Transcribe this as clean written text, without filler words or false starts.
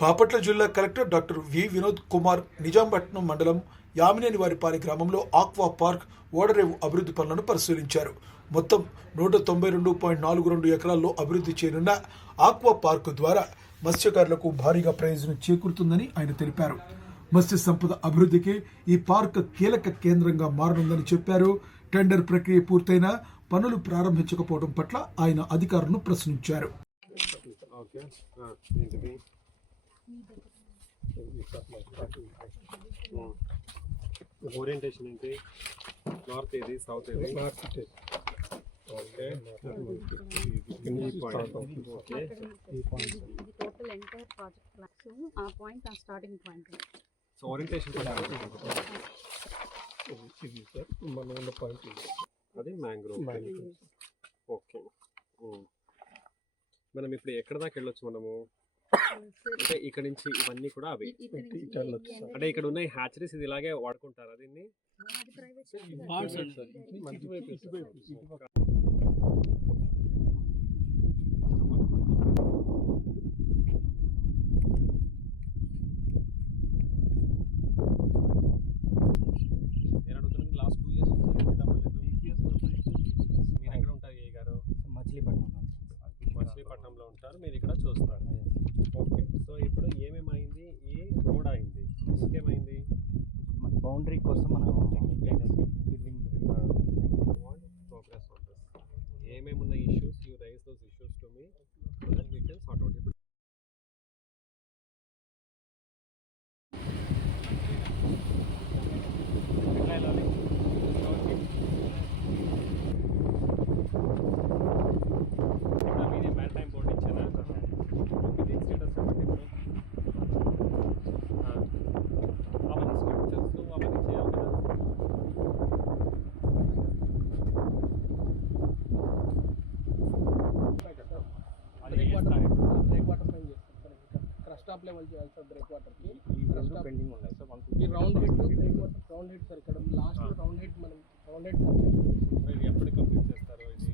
బాపట్ల జిల్లా collector doctor V Vinod Kumar Nizampatnam మండలం యామినేనివారిపాలెం గ్రామంలో ఆక్వా పార్క్ ఓడరేవు అభివృద్ధి పనులను పరిశీలించారు. మొత్తం 192.42 ఎకరాల్లో అభివృద్ధి చేయనున్న ఆక్వా పార్క్ ద్వారా మత్స్యకారులకు భారీగా ప్రయోజనం చేకూరుతుందని ఆయన తెలిపారు. మత్స్య సంపద అభివృద్ధికి ఈ పార్క్ కీలక కేంద్రంగా మారనుందని చెప్పారు. టెండర్ ప్రక్రియ పూర్తయినా పనులు ప్రారంభించకపోవడం పట్ల ఆయన అధికారులను ప్రశ్నించారు. ఓరియంటేషన్ ఏంటి? నార్త్ ఏది, సౌత్ ఏది? North. Okay, okay. Total entire project plans ఆ పాయింట్, ఆ స్టార్టింగ్ పాయింట్. సో ఓరియంటేషన్ అది మ్యాంగ్రోవ్. ఓకే, మనం ఇప్పుడు ఎక్కడ దాకా వెళ్ళొచ్చు మనము? అంటే ఇక్కడ నుంచి ఇవన్నీ కూడా అవి అంటే ఇక్కడ ఉన్న హ్యాచరీస్ ఇది ఇలాగే వాడుకుంటారా దీన్ని? నేను అడుగుతున్నాను, లాస్ట్ 2 years మీరు ఎక్కడ ఉంటారు? ఏ గారు మచిలీపట్నంలో ఉంటారు, మీరు ఇక్కడ చూస్తారు. ఓకే, సో ఇప్పుడు ఏమేమైంది? ఈ రోడ్ అయింది, ఇంకేమైంది? మన బౌండరీ కోసం మనం ప్రోగ్రెస్ ఆన్ దిస్. ఏమేమి ఉన్న issues, you raise those issues to me so that we can sort out. ఎట్లా వెళ్ళాలి? మీది మ్యారిటైమ్ బోర్డు ఇచ్చారా? దీని స్టేటస్ చెప్పండి. ఇప్పుడు అవన్నీ స్ట్రక్చర్స్ అవన్నీ చేయాలి కదా. బ్రేక్ వాటర్ పైన చేస్తాం సార్. ఇంకా క్రస్ట్ ఆఫ్ లెవెల్ చేయాలి సార్. బ్రేక్ వాటర్కి పెండింగ్ ఉన్నాయి సార్. ఈ round head break water round head sir. ఇక్కడ లాస్ట్ రౌండ్ హెడ్ మనం రౌండ్ హెడ్ ఇది ఎప్పుడు కంప్లీట్ చేస్తారు? ఇది